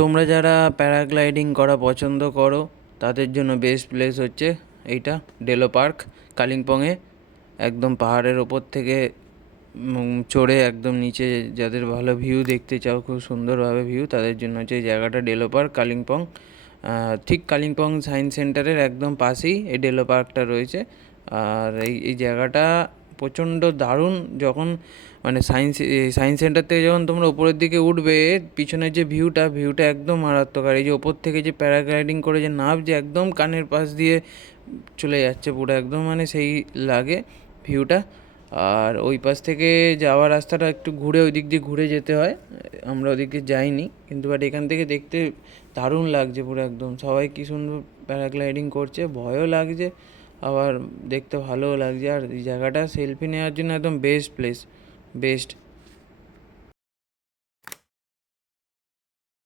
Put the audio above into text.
তোমরা যারা প্যারাগ্লাইডিং করা পছন্দ করো তাদের জন্য বেস্ট প্লেস হচ্ছে এইটা, ডেলো পার্ক কালিম্পংয়ে। একদম পাহাড়ের ওপর থেকে চড়ে একদম নিচে, যাদের ভালো ভিউ দেখতে চাও, খুব সুন্দরভাবে ভিউ, তাদের জন্য হচ্ছে এই জায়গাটা ডেলো পার্ক কালিম্পং। ঠিক কালিম্পং সায়েন্স সেন্টারের একদম পাশেই এই ডেলো পার্কটা রয়েছে। আর এই জায়গাটা প্রচণ্ড দারুণ। যখন মানে সায়েন্স সেন্টার থেকে যখন তোমরা উপরের দিকে উঠবে, পিছনের যে ভিউটা একদম মারাত্মক। আর এই যে ওপর থেকে যে প্যারাগ্লাইডিং করে যে নামছে, একদম কানের পাশ দিয়ে চলে যাচ্ছে পুরো, একদম মানে সেই লাগে ভিউটা। আর ওই পাশ থেকে যাওয়ার রাস্তাটা একটু ঘুরে, ওই দিক দিয়ে ঘুরে যেতে হয়। আমরা ওদিকে যাইনি, কিন্তু বাট এখান থেকে দেখতে দারুণ লাগছে পুরো একদম। সবাই কী সুন্দর প্যারাগ্লাইডিং করছে, ভয়ও লাগছে আবার দেখতে ভালোও লাগছে। আর এই জায়গাটা সেলফি নেওয়ার জন্য একদম বেস্ট প্লেস, বেস্ট।